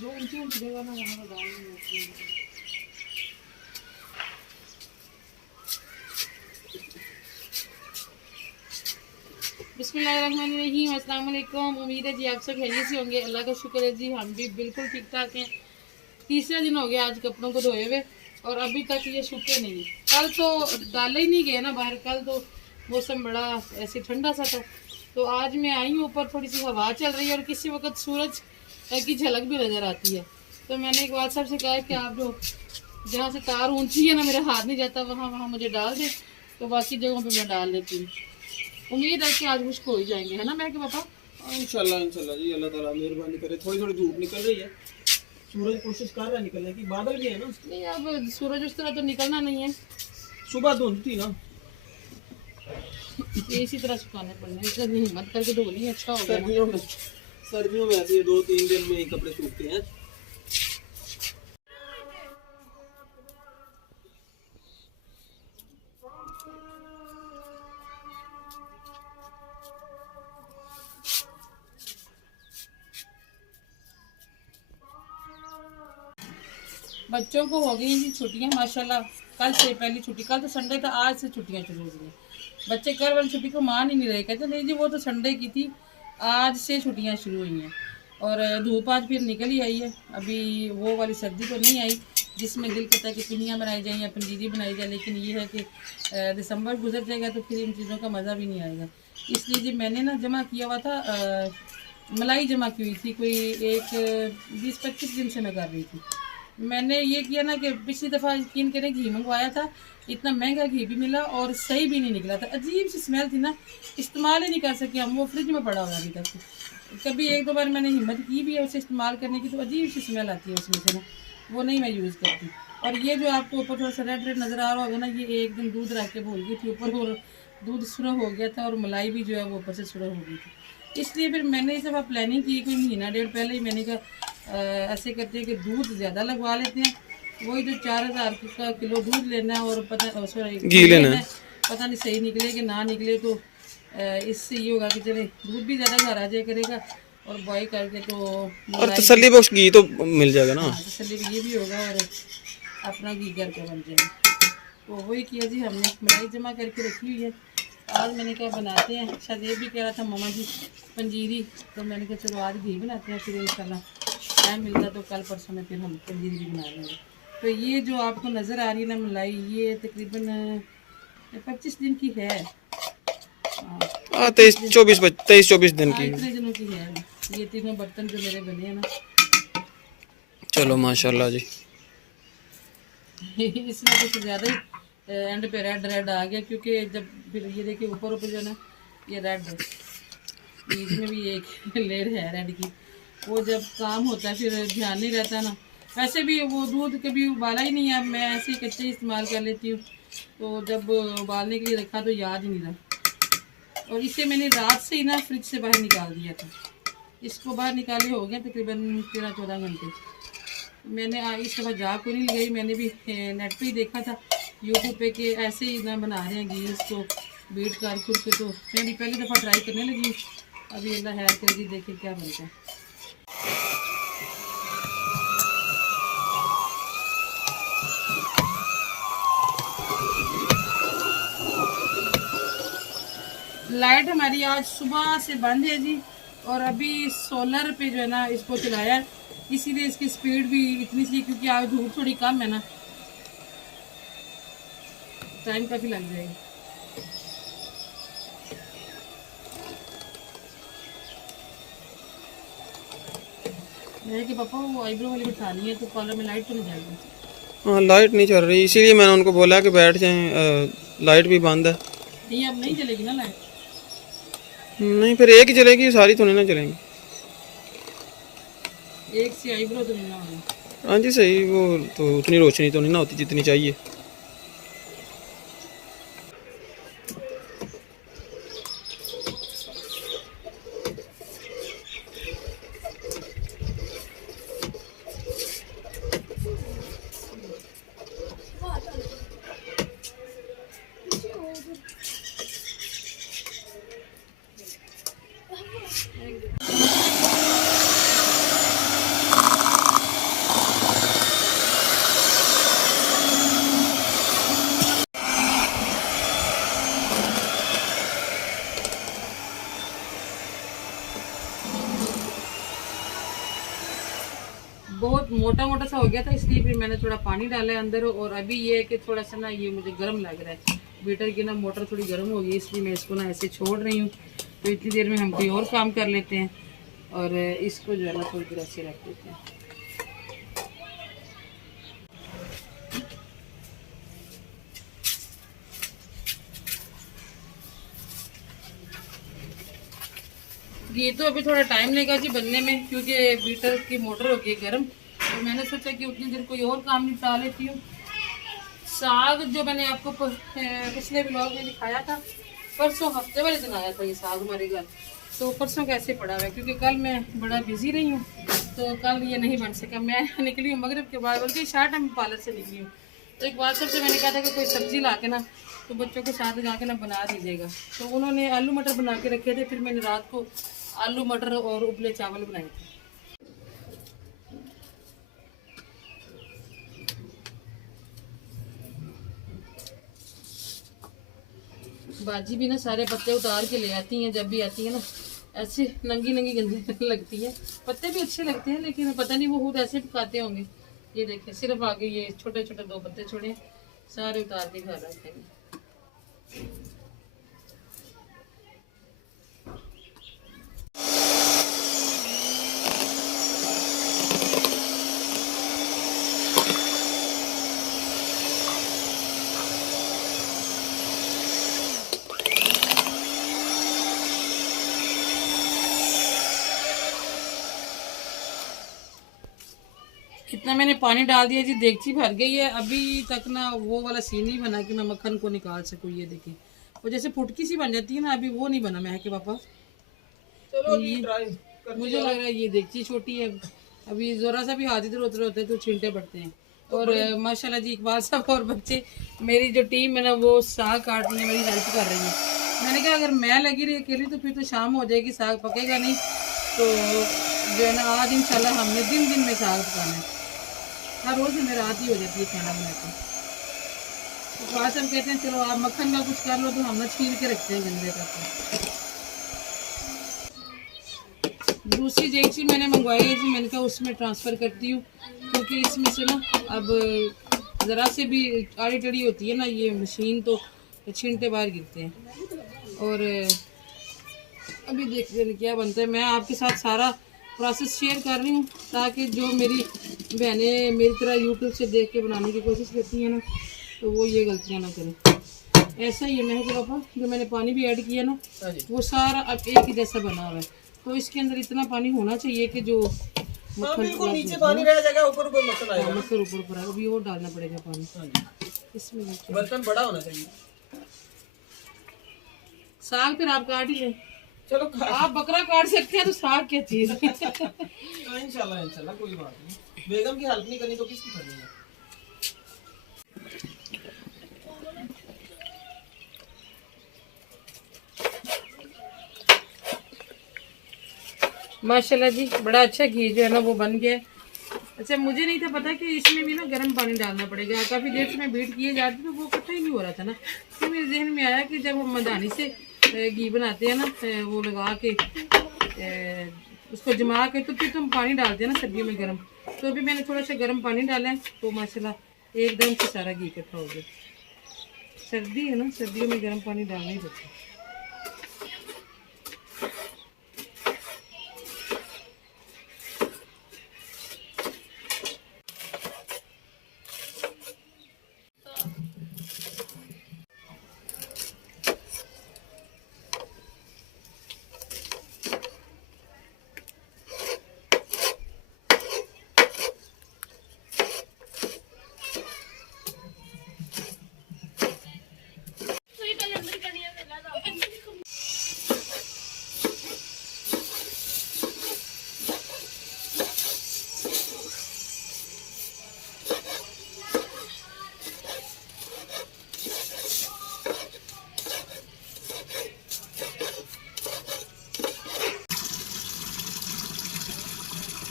जो ऊंची ऊंची जगह ना वहाँ पर डालनी है। बिस्मिल्लाहिर्रहमानिर्रहीम, अस्सलाम वालेकुम। उम्मीद है जी आप सब खैरियत से होंगे। अल्लाह का शुक्र है जी, हम भी बिल्कुल ठीक ठाक हैं। तीसरा दिन हो गया आज कपड़ों को धोए हुए और अभी तक ये सूखे नहीं। कल तो डाले ही नहीं गए ना बाहर, कल तो मौसम बड़ा ऐसे ठंडा सा था। तो आज मैं आई हूँ ऊपर, थोड़ी सी हवा चल रही है और किसी वक्त सूरज की झलक भी नज़र आती है। तो मैंने एक बात सबसे कहा कि आप जो जहाँ से तार ऊंची है ना, मेरा हाथ नहीं जाता, वहाँ वहाँ मुझे डाल दें, तो बाकी जगहों पे मैं डाल देती हूँ। उम्मीद है कि आज मुझको हो ही जाएंगे, है ना मैं कि पापा? इंशाल्लाह इंशाल्लाह जी, अल्लाह ताला मेहरबानी करे। थोड़ी थोड़ी धूप निकल रही है, सूरज कोशिश कर रहा है निकलने की, बादल भी है ना। नहीं, अब सूरज उस तरह तो निकलना नहीं है। सुबह धुंध थी ना, ये इसी तरह सुखाने पड़ने, इसलिए हिम्मत करके धो ली, अच्छा हो गया ना। सर्दियों में ऐसे 2-3 दिन में ही कपड़े सूखते हैं। बच्चों को हो गई जी छुट्टियां माशाल्लाह। कल से पहली छुट्टी, कल तो संडे था, आज से छुट्टियां शुरू हो गई हैं। बच्चे कल वाली छुट्टी को मान ही नहीं रहे, कहते नहीं जी वो तो संडे की थी, आज से छुट्टियां शुरू हुई हैं। और धूप आज फिर निकल ही आई है। अभी वो वाली सर्दी तो नहीं आई जिसमें दिल करता है कि पिनियाँ बनाई जाएँ या पंजीरी बनाई जाए, लेकिन ये है कि दिसंबर गुजर जाएगा तो फिर इन चीज़ों का मज़ा भी नहीं आएगा। इसलिए जी मैंने ना जमा किया हुआ था, मलाई जमा की हुई थी, कोई एक 20-25 दिन से मैं कर रही थी। मैंने ये किया ना कि पिछली दफ़ा यकीन करें घी मंगवाया था, इतना महंगा घी भी मिला और सही भी नहीं निकला था, अजीब सी स्मेल थी ना, इस्तेमाल ही नहीं कर सके हम, वो फ्रिज में पड़ा हुआ अभी तक। कभी एक दो बार मैंने हिम्मत की भी है उसे इस्तेमाल करने की, तो अजीब सी स्मेल आती है उसमें से ना, वो नहीं मैं यूज़ करती। और ये जो आपको ऊपर थोड़ा सा रेड रेड नज़र आ रहा होगा ना, ये एक दिन दूध रख के भूल गई थी ऊपर और दूध सुरह हो गया था और मलाई भी जो है वो ऊपर से सुरह हो गई थी। इसलिए फिर मैंने इस दफ़ा प्लानिंग की, कोई महीना डेढ़ पहले ही मैंने कहा ऐसे करते हैं कि दूध ज़्यादा लगवा लेते हैं, वही जो 4000 का किलो दूध लेना है और पता सॉरी घी लेना है, पता नहीं सही निकले कि ना निकले, तो इससे ये होगा कि चले दूध भी ज़्यादा घर आ जाए करेगा और बॉय करके तो और तसल्ली बख्श घी तो मिल जाएगा ना। हाँ, तसल्ली ये भी होगा और अपना घी घर का बन जाएगा। तो वही किया जी, हमने मलाई जमा करके रखी हुई है। आज मैंने कहा बनाते हैं, शायद ये भी कह रहा था मामा जी पंजीरी, तो मैंने कहा चलो आज घी बनाते हैं, फिर इंशाल्लाह टाइम मिलता तो कल परसों में फिर हम पंजीरी भी बना लेंगे। तो ये जो आपको नज़र आ रही है ना मलाई, ये तकरीबन 25 दिन की है। 23-24 दिन की। इतने दिनों की है ये तीनों बर्तन जो मेरे बने हैं ना। चलो माशाल्लाह जी। इसमें कुछ ज़्यादा ही एंड पे रेड रेड आ गया, क्योंकि जब फिर ये देखिए ऊपर ऊपर जो है ना ये रेड है, बीच में भी एक लेयर है रेड की, वो जब काम होता है फिर ध्यान नहीं रहता ना। वैसे भी वो दूध कभी उबाला ही नहीं है, अब मैं ऐसे ही कच्चे ही इस्तेमाल कर लेती हूँ, तो जब उबालने के लिए रखा तो याद ही नहीं रहा। और इसे मैंने रात से ही ना फ्रिज से बाहर निकाल दिया था, इसको बाहर निकाले हो गए तकरीबन 13-14 घंटे। मैंने इस दफ़ा जा को नहीं लगाई, मैंने भी नेट पे ही देखा था यूट्यूब पे कि ऐसे ही ना बना रहे हैं घी, इसको बीट कर खुद के, तो मैं भी पहली दफ़ा ट्राई करने लगी। अभी अल्लाह है कर जी, देखे क्या बनता है। लाइट हमारी आज सुबह से बंद है जी, और अभी सोलर पे जो है ना इसको चलाया है, इसीलिए इसकी स्पीड भी इतनी सी, क्योंकि आज धूप थोड़ी कम है ना, टाइम काफ़ी लग जाएगा। मेरे कि पापा वो आईब्रो वाली बिठानी है तो पार्लर में लाइट तो नहीं जाएगी। हाँ लाइट नहीं चल रही, इसीलिए मैंने उनको बोला कि बैठ जाएं, लाइट भी बंद है। नहीं अब नहीं चलेगी ना लाइट? नहीं फिर एक ही चलेगी, सारी तो नहीं ना चलेंगी। एक से आईब्रो तो नहीं ना होगी। हाँ जी सही, वो तो उतनी रोशनी तो नहीं ना होती जितनी चाहिए। मोटा मोटा सा हो गया था, इसलिए फिर मैंने थोड़ा पानी डाला है अंदर। और अभी ये है कि थोड़ा सा ना ये मुझे गर्म लग रहा है, बीटर की ना मोटर थोड़ी गर्म हो गई, इसलिए मैं इसको ना ऐसे छोड़ रही हूँ। तो इतनी देर में हम कोई और काम कर लेते हैं और इसको जो है ना थोड़ी देर ऐसे रख देते हैं। घी तो अभी थोड़ा टाइम लेगा जी बनने में, क्योंकि बीटर की मोटर हो गई गर्म। तो मैंने सोचा कि उतनी देर कोई और काम निपटा लेती हूँ। साग जो मैंने आपको पिछले ब्लॉग में दिखाया था, परसों हफ्ते वाले दिन आया था ये साग हमारे घर। तो परसों कैसे पड़ा हुआ है, क्योंकि कल मैं बड़ा बिजी रही हूँ तो कल ये नहीं बन सका। मैं निकली हूँ मगरिब के बाद, बल्कि शार्ट में पार्लर से निकली हूँ। तो एक बात सबसे मैंने कहा था कि कोई सब्जी ला के ना तो बच्चों के साथ जाके ना बना दीजिएगा। तो उन्होंने आलू मटर बना के रखे थे, फिर मैंने रात को आलू मटर और उबले चावल बनाए थे। बाजी भी ना सारे पत्ते उतार के ले आती हैं, जब भी आती है ना ऐसे नंगी नंगी गंदी लगती है। पत्ते भी अच्छे लगते हैं लेकिन पता नहीं वो खुद ऐसे पकाते होंगे। ये देखिए सिर्फ आगे ये छोटे छोटे 2 पत्ते छोड़े, सारे उतार के खा रखे हैं। इतना मैंने पानी डाल दिया जी, देगची भर गई है। अभी तक ना वो वाला सीन नहीं बना कि मैं मक्खन को निकाल सकूँ। ये देखिए वो जैसे फुटकी सी बन जाती है ना, अभी वो नहीं बना। मैं के पापा चलो अभी ट्राई मुझे लग रहा है ये देगची छोटी है, अभी जरा सा भी हाथ इधर उधर होते हैं तो छींटे पड़ते हैं। और माशाल्लाह जी इकबाल साहब और बच्चे, मेरी जो टीम है ना वो साग काटने में मेरी हेल्प कर रही है। मैंने कहा अगर मैं लगी रही अकेली तो फिर तो शाम हो जाएगी, साग पकेगा नहीं। तो जो है ना आज इंशाल्लाह हमने दिन दिन में साग पकाना है। हर रोज़ में रात ही हो जाती है खाना बनाते। तो आज हम कहते हैं चलो आप मक्खन का कुछ कर लो, तो हम ना छील के रखते हैं गंदे करके। दूसरी देगची मैंने मंगवाई है जी, मैंने कहा उसमें ट्रांसफ़र करती हूँ, क्योंकि इसमें से ना अब ज़रा से भी आड़ी टेढ़ी होती है ना ये मशीन तो छींटे बाहर गिरते हैं। और अभी देखते हैं क्या बनता है। मैं आपके साथ सारा प्रोसेस शेयर कर रही हूँ ताकि जो मेरी बहनें मेरी तरह यूट्यूब से देख के बनाने की कोशिश करती हैं ना तो वो ये गलतियाँ ना करें। ऐसा ही है मैं के पापा, जो मैंने पानी भी ऐड किया ना वो सारा अब एक ही जैसा बना हुआ है। तो इसके अंदर इतना पानी होना चाहिए कि जो बिल्कुल नीचे पानी रह जाएगा, ऊपर ऊपर मक्खन आएगा। मक्खन ऊपर ऊपर आएगा, अभी और डालना पड़ेगा पानी इसमें। बर्तन बड़ा होना चाहिए। साग फिर आप काट ही लें। चलो आप बकरा काट सकते हैं तो साग क्या चीज है। इंशाल्लाह इंशाल्लाह कोई बात नहीं। बेगम की हेल्प नहीं करनी तो किसकी करनी है। माशाल्लाह जी बड़ा अच्छा घी जो है ना वो बन गया। अच्छा मुझे नहीं था पता कि इसमें भी ना गर्म पानी डालना पड़ेगा। काफ़ी देर से मैं वेट किए जाती तो वो पता ही नहीं हो रहा था ना। फिर मेरे जहन में आया कि जब हम मदानी से घी बनाते हैं ना वो लगा के उसको जमा के तो फिर तुम पानी डालते हैं ना सर्दियों में गर्म। तो अभी मैंने थोड़ा सा गर्म पानी डाला है तो माशाल्लाह एकदम से सारा घी इकट्ठा हो गया। सर्दी है ना, सर्दियों में गर्म पानी डालना ही पड़ता है।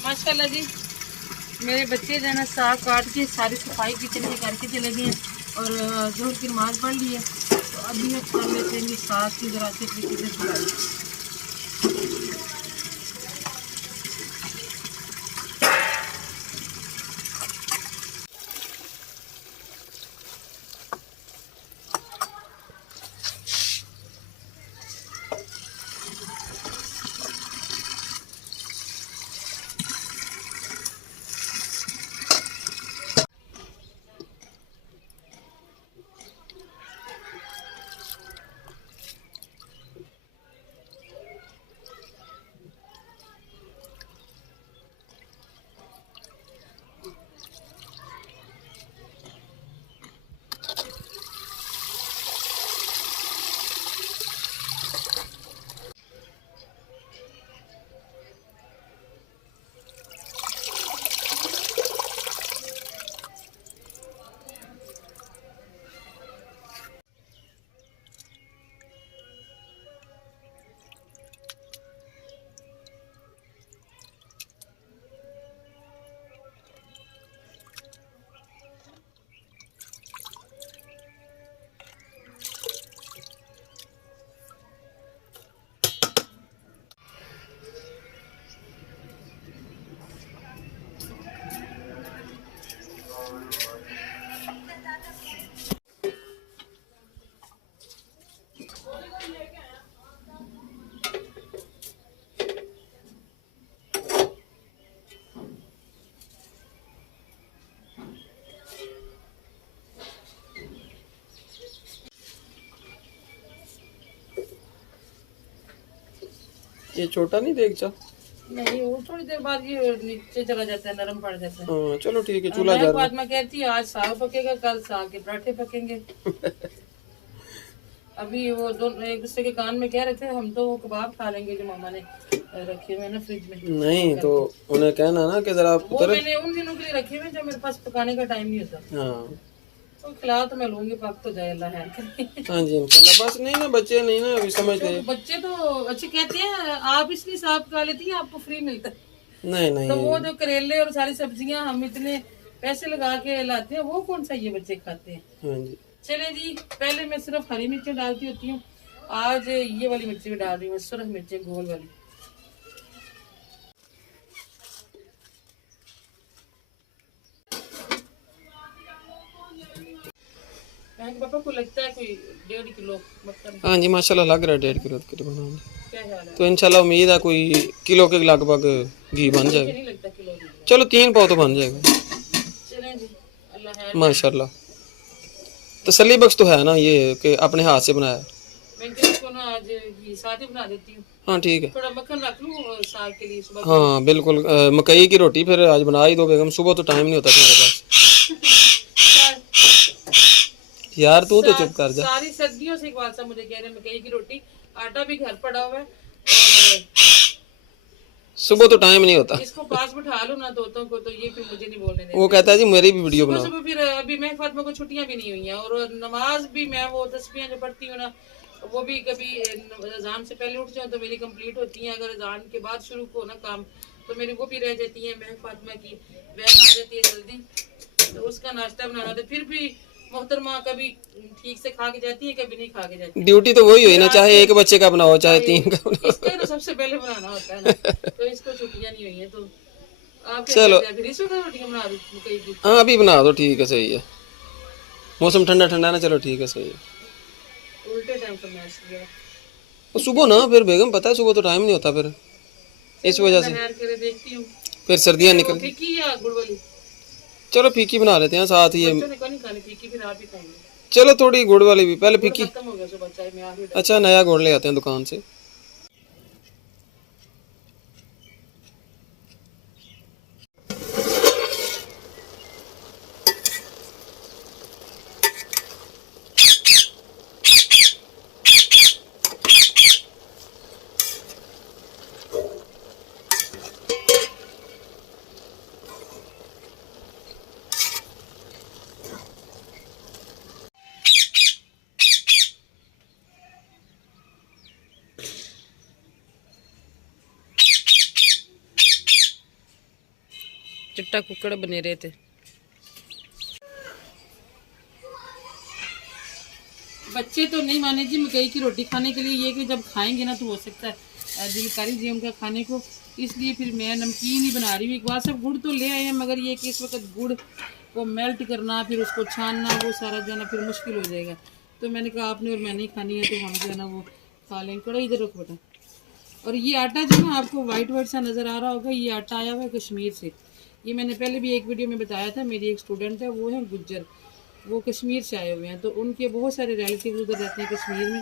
माशाल्लाह जी मेरे बच्चे जो है ना साग काट के सारी सफाई किचन की करके चले गए और जोहर की नमाज पढ़ ली है। तो अभी हम कर लेते हैं साग की ज़रा से तरीके से सफाई। ये छोटा नहीं देगचा? नहीं, वो थोड़ी देर बाद ये नीचे चला जाता है, नरम पड़ जाता है। हाँ चलो ठीक है, चूल्हा मैं जल फातिमा कहती है आज साग पकेगा, कल साग के पराठे पकेंगे। अभी वो दोनों एक दूसरे के कान में कह रहे थे हम तो वो कबाब खा लेंगे जो मामा ने रखे हुए हैं ना फ्रिज में। नहीं तो उन्हें कहना ना कि जरा वो मैंने उन दिनों के लिए रखे हुए जब मेरे पास पकाने का टाइम नहीं होता। हाँ तो खिला तो मैं लूंगी, पक तो जाए, अल्लाह है करे। हाँ जी इंशाल्लाह। बस नहीं ना बच्चे नहीं ना अभी समझते। तो बच्चे तो अच्छे कहते हैं आप इसलिए साग खा लेती हैं, आपको फ्री मिलता है। नहीं नहीं तो वो जो करेले और सारी सब्जियां हम इतने पैसे लगा के लाते हैं, वो कौन सा ये बच्चे खाते हैं। हाँ जी। चले जी, पहले मैं सिर्फ हरी मिर्चें डालती होती हूँ, आज ये वाली मिर्ची भी डाल रही हूँ, सुरख मिर्चें गोल वाली। पापा को लगता है कोई 1.5 किलो मटन। हाँ जी माशाल्लाह लग रहा है 1.5 किलो के बनाने। क्या ख्याल है? तो इंशाल्लाह उम्मीद है कोई किलो के लगभग घी बन मुझे जाएगा। नहीं लगता किलो भी। चलो 3 पाव तो बन जाएगा चलें जी, अल्लाह है। माशाल्लाह। तसल्ली बख्श तो है ना ये कि अपने हाथ से बनाया। मैं तो इसको ना आज घी साथ ही बना देती हूँ। हाँ ठीक है। थोड़ा मक्खन रख लूँ साग के लिए सुबह। हाँ बिल्कुल। मकई की रोटी फिर आज बना ही दो बेगम, सुबह तो टाइम नहीं होता तुम्हारे पास। यार तू तो चुप कर जा। सारी सर्दियों से एक बात सा मुझे कह रहे हैं मकई की रोटी, आटा भी घर पड़ा हुआ है और सुबह तो टाइम नहीं होता। इसको पास बिठा लो ना तोतों को, तो ये फिर मुझे नहीं बोलने देते। वो कहता है जी मेरी भी वीडियो सुबह बनाओ। सुबह फिर अभी मैं फातिमा को छुट्टियां भी नहीं हुई हैं और नमाज भी मैं वो तस्बीहें जो पढ़ती हूँ ना, वो भी कभी अजान से पहले उठ जाऊँ तो मेरी कंप्लीट होती हैं, अगर अजान के बाद शुरू हो ना काम तो मेरी वो भी रह जाती है। मैं फातिमा की वैन आ जाती है जल्दी, तो उसका नाश्ता बनाना, तो फिर भी मोहतरमा कभी ठीक से खा के जाती है, कभी नहीं खा के जाती। ड्यूटी तो वही हुई ना, चाहे एक बच्चे का बनाओ चाहे 3 का बनाओ। इसका तो सबसे पहले बनाना होता है ना, तो इसको छुट्टियां नहीं हुई है। तो आप क्या चलो करते हैं? फिर इस वक्त रोटियां बना रही मकई की? हाँ अभी बना दो, ठीक है सही है। मौसम ठंडा ठंडा ना, चलो ठीक है सही है। उल्टे टाइम पर मैच किया। और सुबह ना फिर बेगम पता है सुबह तो टाइम नहीं होता फिर, इस वजह से नहर करे देखती हूँ फिर सर्दियाँ वो निकल। फीकी या गुड़ वाली? चलो फीकी बना लेते हैं साथ ही ये। बच्चों ने कौन नहीं खानी फीकी, फिर आप ही खाएंगे। चलो थोड़ी गुड़ वाली भी, पहले गुड़ फीकी। खत्म हो गया सुबह चाय में, आखिर अच्छा नया गुड़ ले आते हैं दुकान से। चिट्टा कुकड़ बने रहे थे। बच्चे तो नहीं माने जी मकई की रोटी खाने के लिए, ये कि जब खाएंगे ना तो हो सकता है दिल करी जी उनका खाने को, इसलिए फिर मैं नमकीन ही बना रही हूँ। एक बार सब गुड़ तो ले आए हैं, मगर ये कि इस वक्त गुड़ को मेल्ट करना फिर उसको छानना वो सारा जो है ना फिर मुश्किल हो जाएगा। तो मैंने कहा आपने और मैंने ही खानी है तो हम जो है ना वो खा लेंगे। कड़ा इधर रख बेटा। और ये आटा जो ना आपको वाइट वाइट सा नज़र आ रहा होगा, ये आटा आया हुआ है कश्मीर से। ये मैंने पहले भी एक वीडियो में बताया था, मेरी एक स्टूडेंट है वो है गुज्जर, वो कश्मीर से आए हुए हैं, तो उनके बहुत सारे रिलेटिव उधर रहते हैं कश्मीर में,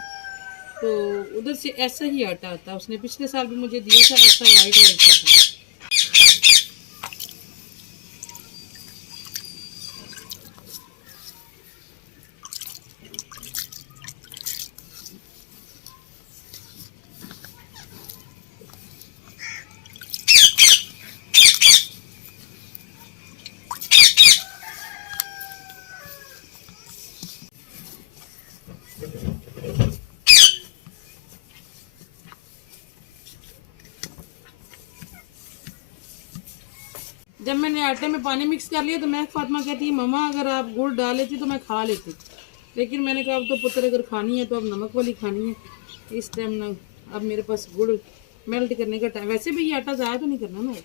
तो उधर से ऐसा ही आटा आता है। उसने पिछले साल भी मुझे दिया था, ऐसा वाइट वाइट सा था। जब मैंने आटे में पानी मिक्स कर लिया तो मैं फातिमा कहती है मम्मा अगर आप गुड़ डाल लेती तो मैं खा लेती, लेकिन मैंने कहा अब तो पुत्र अगर खानी है तो अब नमक वाली खानी है इस टाइम ना, अब मेरे पास गुड़ मेल्ट करने का टाइम। वैसे भी ये आटा ज़ाया तो नहीं करना ना।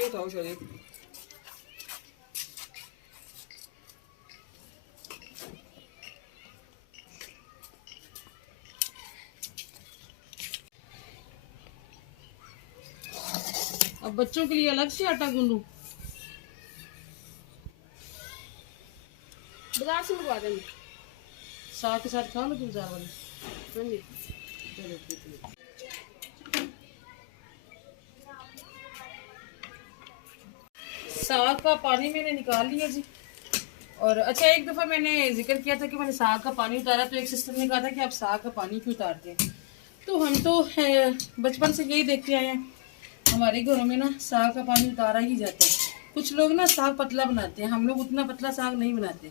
ये उठाओ शायद। अब बच्चों के लिए अलग से आटा गूंदूं। बाजार से मंगवा देंगे। साग के साथ खा लो तुम बाजार वाले। हाँ जी। चलो ठीक है। साग का पानी मैंने निकाल लिया जी। और अच्छा, एक दफ़ा मैंने जिक्र किया था कि मैंने साग का पानी उतारा, तो एक सिस्टर ने कहा था कि आप साग का पानी क्यों उतारते हैं। तो हम तो बचपन से यही देखते आए हैं, हमारे घरों में ना साग का पानी उतारा ही जाता है। कुछ लोग ना साग पतला बनाते हैं, हम लोग उतना पतला साग नहीं बनाते,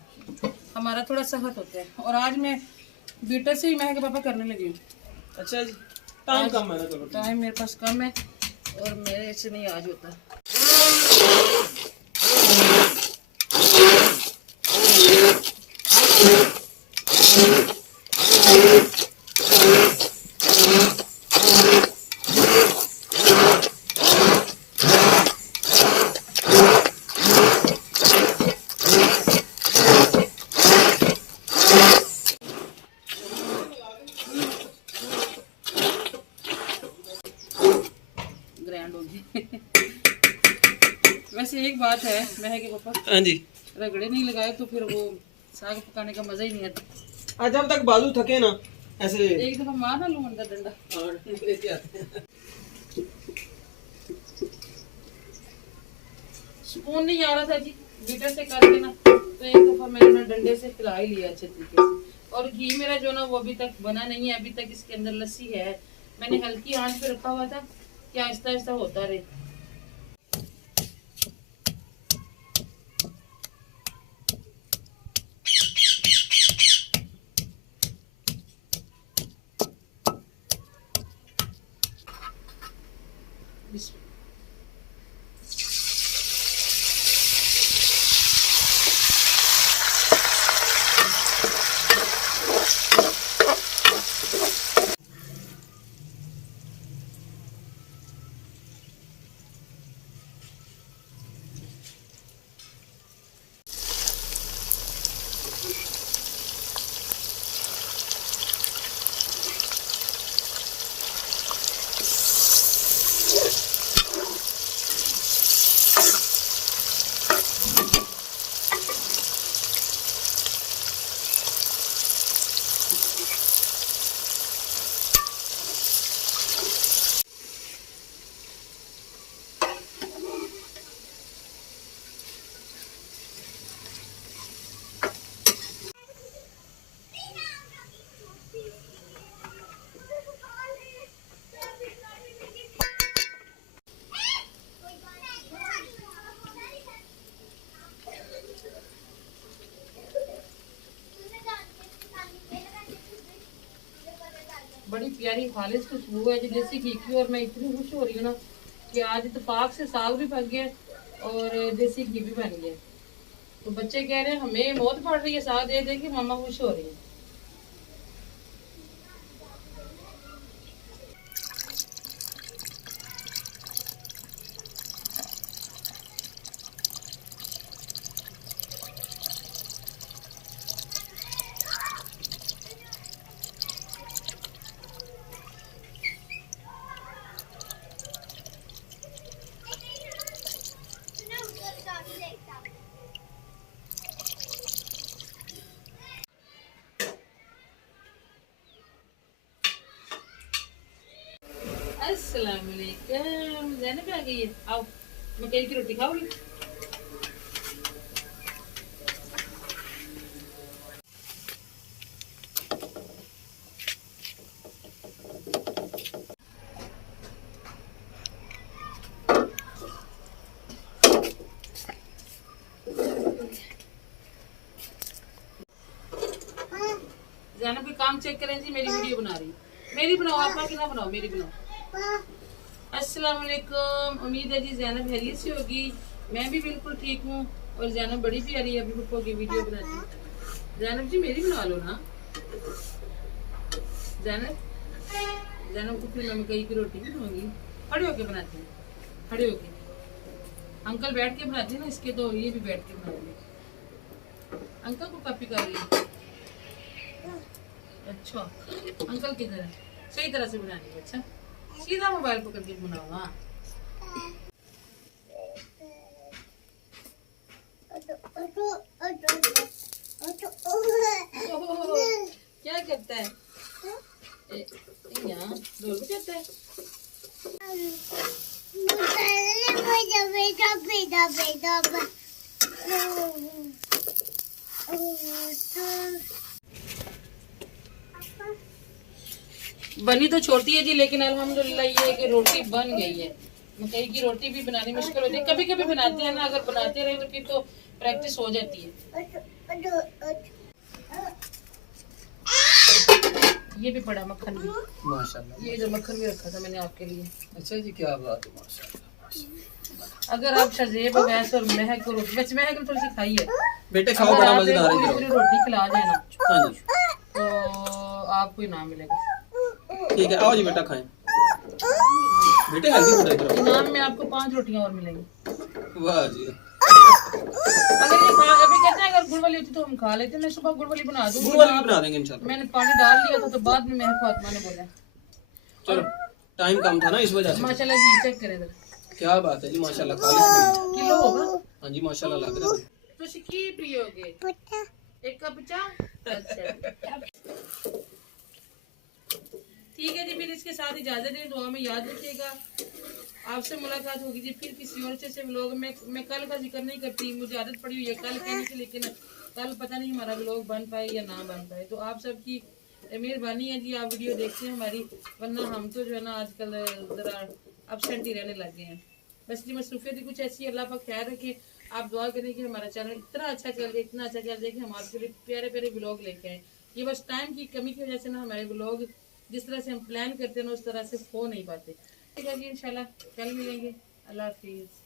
हमारा थोड़ा सख्त होता है। और आज मैं बीटर से ही मैं के पापा करने लगी हूँ। अच्छा जी, टाइम कम है ना, चलो टाइम मेरे पास कम है और मेरे से नहीं आज होता। ग्रैंड होगी। वैसे एक बात है मैं के पापा, हाँ जी। रगड़े नहीं लगाए तो फिर वो साग पकाने का मजा ही नहीं आता। आज जब तक बाजू थके ना ऐसे एक दफा मार ना लूं अंदर डंडा और लेके आते हैं। सुकून नहीं आ रहा था जी बीटर से करके ना, तो एक दफा मैंने ना डंडे से खिला ही लिया अच्छे तरीके से। और घी मेरा जो ना वो अभी तक बना नहीं है, अभी तक इसके अंदर लस्सी है। मैंने हल्की आंच पे रखा हुआ था कि आहिस्ता आहिस्ता होता रहे। बड़ी प्यारी खालिश खुशबू है जी देसी घी की, और मैं इतनी खुश हो रही हूँ ना कि आज इत्तेफाक से साग भी पक गया और देसी घी भी बन गया। तो बच्चे कह रहे हैं हमें मौत पड़ रही है साग दे दे के, मामा खुश हो रही है। अस्सलाम वालेकुम, ज़ैनब आ गई है। आओ मकई की रोटी खाओगी? ज़ैनब भी काम चेक करें जी, मेरी वीडियो बना रही। मेरी बनाओ, आपा की ना बनाओ, मेरी बनाओ। अस्सलाम वालेकुम, उम्मीद है जी ज़ैनब खैरियत से होगी। मैं भी बिल्कुल ठीक हूँ और ज़ैनब बड़ी प्यारी है, अभी पप्पो की वीडियो बनाती। ज़ैनब जी मेरी बना लो ना। ज़ैनब को फिर मैं मकई की रोटी बनाऊंगी, खड़े होके बनाती हूँ, खड़े होके। अंकल बैठ के बनाते हैं ना इसके, तो ये भी बैठ के बनाएंगे। अंकल को कॉपी कर रही है। अच्छा अंकल किधर है? सही तरह से बनानी है। अच्छा सीधा मोबाइल पकड़ के बनाओ। हाँ ओह, क्या करता है? यहाँ ढोल बजाता है। बनी तो छोटी है जी, लेकिन अल्हम्दुलिल्लाह ये है कि रोटी बन गई है। मकई की रोटी भी बनानी मुश्किल होती है, कभी कभी बनाते हैं ना, अगर बनाते रहे तो फिर तो प्रैक्टिस हो जाती है। ये भी पड़ा मक्खन भी, माशाल्लाह। ये इधर मक्खन भी रखा था मैंने आपके लिए। अच्छा जी, क्या बात है, माशाल्लाह। अगर आप शजेब वैस और महक को रोटी, वैसे महक ने थोड़ी सी खाई है, बेटे खाओ, अगर बड़ा आप मजेदार पूरी है। पूरी रोटी खिला जाए ना हाँ जी तो आपको इनाम मिलेगा। ठीक है, आओ जी बेटा खाएं। बेटे हेल्दी फूड है इधर। इनाम में आपको 5 रोटियां और मिलेंगी। वाह जी। अगर ये खा, अभी कहते हैं अगर गुड़ वाली होती तो हम खा लेते। मैं सुबह गुड़ वाली बना दूंगी। गुड़ वाली भी बना देंगे इंशाल्लाह। मैंने पानी डाल लिया था तो बाद में महक फातिमा ने बोला। चलो टाइम कम था ना, इस वजह से। माशाल्लाह जी चेक करें जरा, क्या बात है जी, माशाल्लाह। खाली किलो होगा। हाँ जी, माशाल्लाह लग रहा है। तो शिकी पियोगे एक कप चाय? अच्छा ठीक है जी, फिर इसके साथ इजाजत दें। दुआ में याद रखिएगा। आपसे मुलाकात होगी जी फिर किसी और अच्छे से व्लॉग में। मैं कल का जिक्र नहीं करती, मुझे आदत पड़ी हुई है कल कहने की, लेकिन कल पता नहीं हमारा व्लॉग बन पाए या ना बन पाए। तो आप सबकी मेहरबानी है जी, आप वीडियो देखते हैं हमारी, वरना हम तो जो है ना आजकल ज़रा अपसेंट ही रहने लग गए हैं। बस जी मसरूफियत ही कुछ ऐसी, अल्लाह पाक ख्याल रखे। आप दुआ करें कि हमारा चैनल इतना अच्छा चल जाए, इतना अच्छा चल जाए कि हम आपके लिए प्यारे प्यारे व्लॉग लेके आए। ये बस टाइम की कमी की वजह से ना हमारे व्लॉग जिस तरह से हम प्लान करते हैं ना उस तरह से हो नहीं पाते। ठीक है जी, इंशाल्लाह कल मिलेंगे। अल्लाह हाफिज़।